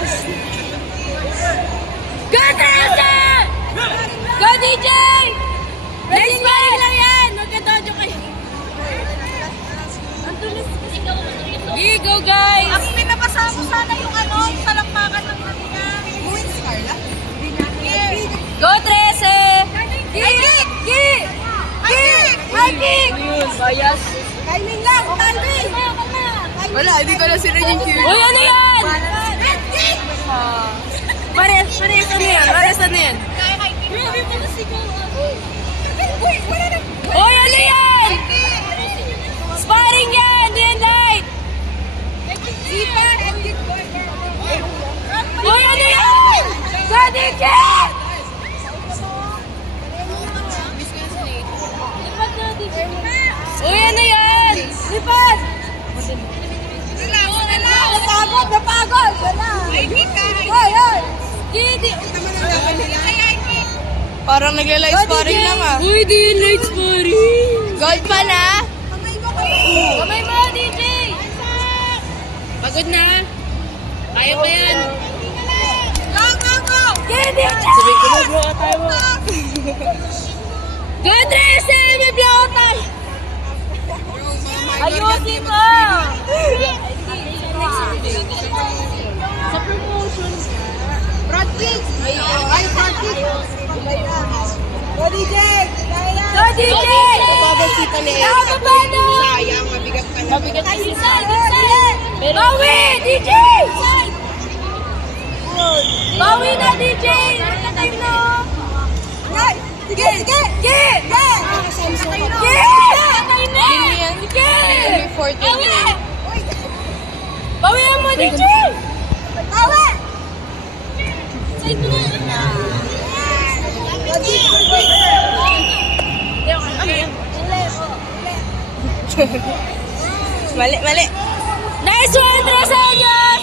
Go, Teresa! Go, DJ! Next sparring lang yan! Huwag ka dojo kayo. Sige, go guys! Ang pinapasa mo sana yung talampakan ng kanina. Buwin si Carla? Go, Trece! Kick! Kick! Kick! High kick! Bayas. Timing lang! Timing! Wala, hindi ko na si Regine Q. Uy, ano yan? Pares ano yan? Pares ano yan? Uy, ano yan? Sparring yan! Yan light! Uy, ano yan? Daddy kick! Uy, ano yan? Lipat! Napagod! Wala! Hoy! Hoy! Hindi! Parang nag-live sparring lang ah. Uy, di light sparring! Gold pa na? Kamay mo, DJ! Pagod na? Kaya ko yan! Go! Go! Go! Get it! Sabi ko na bro, tayo mo. Go, Trece! May blow tayo! Ayusin mo! Sa promotion Front kick! Ay, front kick! Go, DJ! Kaya! Go, DJ! Babasita ni Eric. Nakakabano! Sayang, mabigat ka na. Mabigat ka inside! Bawi! DJ! Bawi na, DJ! Time na! Ay! Sige! Sige! Sige! Sige! Sige! Patay na! Sige! Bawi! Bawi mo, DJ! Tawa! Side mo na! Mali, mali. Nice one, Tres Años!